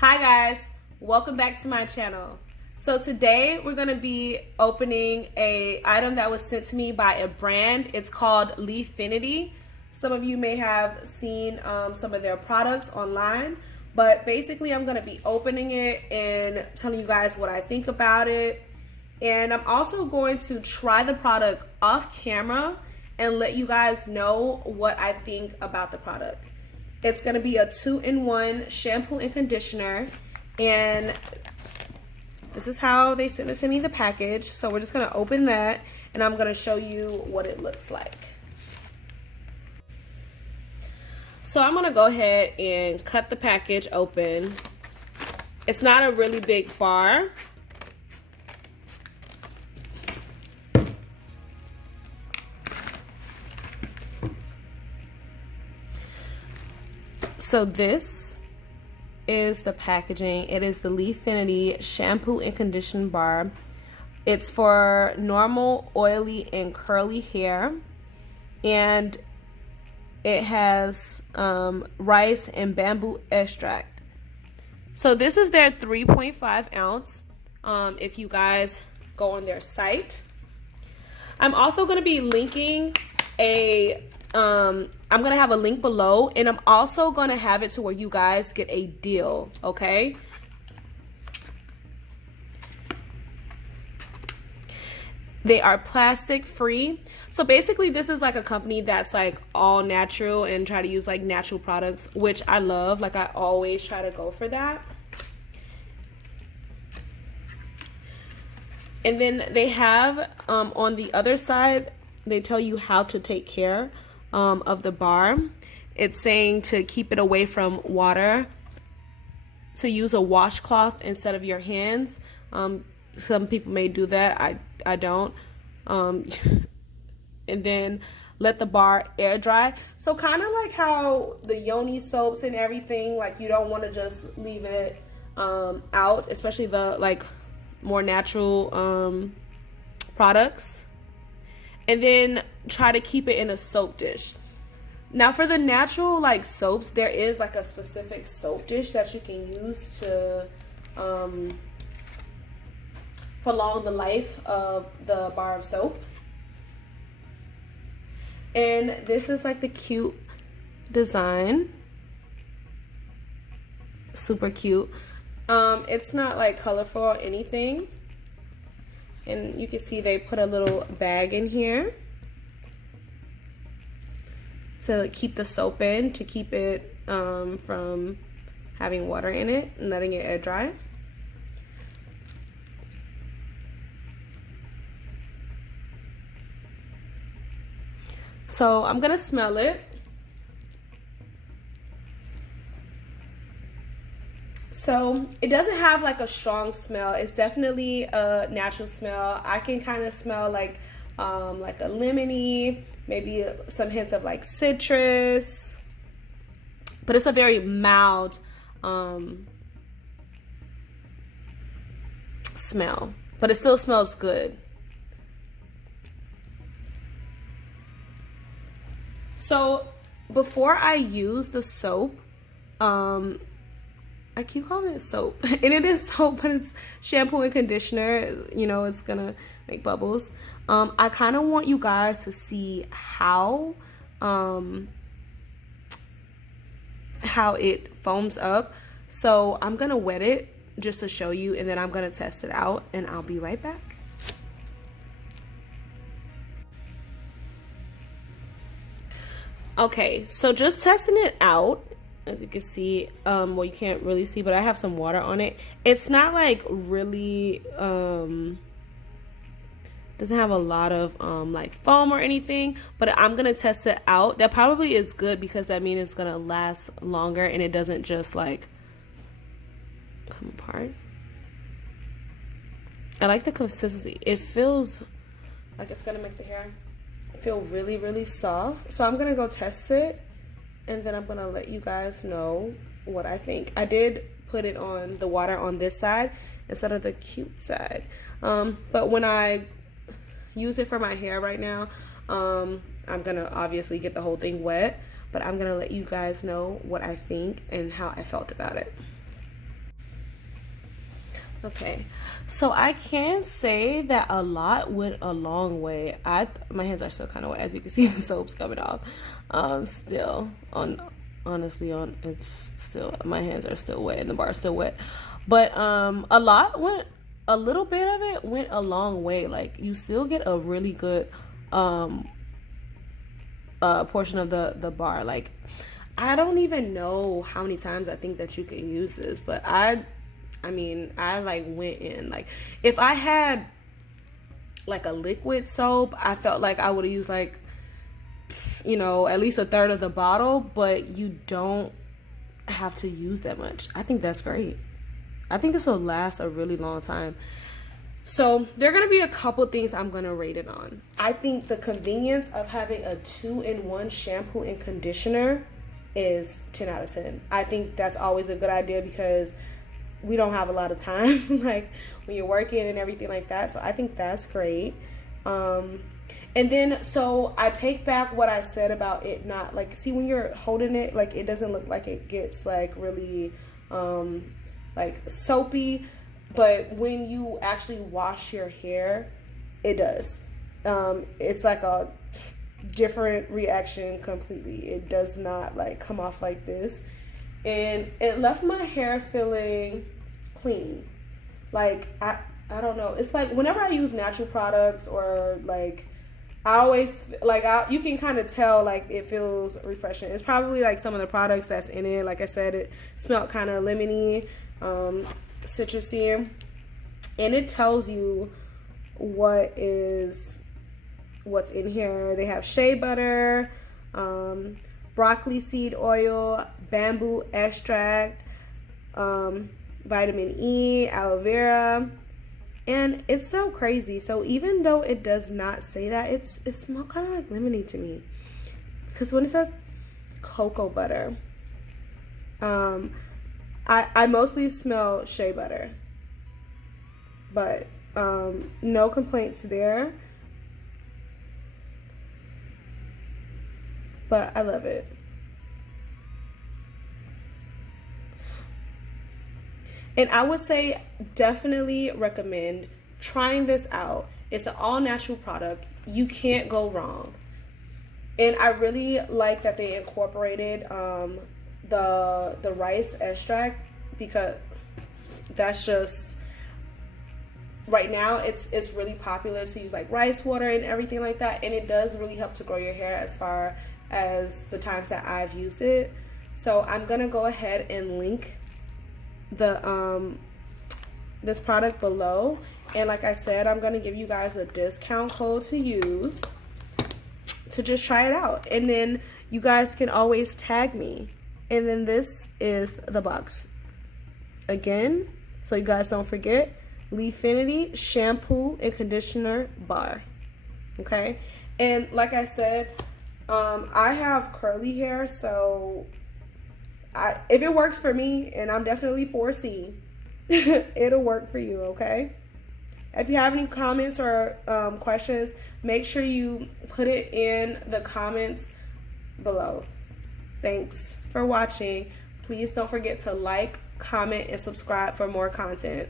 Hi guys, welcome back to my channel. So today we're going to be opening a item that was sent to me by a brand. It's called Leafinity. Some of you may have seen some of their products online, but basically I'm going to be opening it and telling you guys what I think about it. And I'm also going to try the product off camera and let you guys know what I think about the product. It's going to be a 2-in-1 shampoo and conditioner, and this is how they sent it to me, the package. So we're just going to open that and I'm going to show you what it looks like. So I'm going to go ahead and cut the package open. It's not a really big bar. So this is the packaging. It is the Leafinity shampoo and condition bar. It's for normal, oily, and curly hair, and it has rice and bamboo extract. So this is their 3.5 ounce. If you guys go on their site, I'm also going to be linking I'm going to have a link below, and I'm also going to have it to where you guys get a deal, okay? They are plastic free. So basically this is like a company that's like all natural and try to use like natural products, which I love. Like I always try to go for that. And then they have on the other side, they tell you how to take care of the bar. It's saying to keep it away from water, to use a washcloth instead of your hands. Some people may do that. I don't. And then let the bar air dry. So kind of like how the Yoni soaps and everything, like you don't want to just leave it out, especially the like more natural products. And then try to keep it in a soap dish. Now for the natural like soaps, there is like a specific soap dish that you can use to prolong the life of the bar of soap. And this is like the cute design. Super cute. It's not like colorful or anything. And you can see they put a little bag in here to keep the soap in, to keep it from having water in it and letting it air dry. So I'm gonna smell it. So it doesn't have like a strong smell. It's definitely a natural smell. I can kind of smell like a lemony, maybe some hints of like citrus, but it's a very mild smell, but it still smells good. So before I use the soap, I keep calling it soap, and it is soap, but it's shampoo and conditioner. You know, it's gonna make bubbles. I kind of want you guys to see how it foams up. So I'm gonna wet it just to show you, and then I'm gonna test it out, and I'll be right back. Okay, so just testing it out. As you can see, well, you can't really see, but I have some water on it. It's not like really doesn't have a lot of like foam or anything, but I'm gonna test it out. That probably is good because that means it's gonna last longer and it doesn't just like come apart. I like the consistency. It feels like it's gonna make the hair feel really, really soft. So I'm gonna go test it, and then I'm gonna let you guys know what I think. I did put it on the water on this side instead of the cute side, but when I use it for my hair right now, I'm gonna obviously get the whole thing wet, but I'm gonna let you guys know what I think and how I felt about it. Okay, so I can say that a lot went a long way. My hands are still kind of wet, as you can see the soap's coming off. Still on, honestly, on it's still, my hands are still wet and the bar is still wet. But a little bit of it went a long way. Like you still get a really good portion of the bar. Like I don't even know how many times I think that you can use this, but I mean, I like went in. Like if I had like a liquid soap, I felt like I would have used like, you know, at least a third of the bottle, but you don't have to use that much. I think that's great. I think this will last a really long time. So there are going to be a couple things I'm going to rate it on. I think the convenience of having a 2-in-1 shampoo and conditioner is 10 out of 10. I think that's always a good idea because we don't have a lot of time, like when you're working and everything like that. So I think that's great. And then, so I take back what I said about it not, like, see when you're holding it, like it doesn't look like it gets like really like soapy, but when you actually wash your hair, it does. It's like a different reaction completely. It does not like come off like this. And it left my hair feeling clean. Like I don't know, it's like whenever I use natural products or like I always like you can kind of tell like it feels refreshing. It's probably like some of the products that's in it. Like I said, it smelled kind of lemony, citrusy, and it tells you what's in here. They have shea butter, broccoli seed oil, bamboo extract, vitamin E, aloe vera, and it's so crazy. So even though it does not say that, it smells kind of like lemony to me, because when it says cocoa butter, I mostly smell shea butter, but no complaints there. But I love it. And I would say definitely recommend trying this out. It's an all natural product. You can't go wrong. And I really like that they incorporated the rice extract, because that's just, right now it's really popular to use like rice water and everything like that, and it does really help to grow your hair as far as the times that I've used it. So I'm gonna go ahead and link the this product below, and like I said, I'm gonna give you guys a discount code to use to just try it out, and then you guys can always tag me. And then this is the box again, so you guys don't forget: Leafinity shampoo and conditioner bar. Okay, and like I said, I have curly hair, so if it works for me, and I'm definitely 4C, it'll work for you. Okay, if you have any comments or questions, make sure you put it in the comments below. Thanks for watching. Please don't forget to like, comment, and subscribe for more content.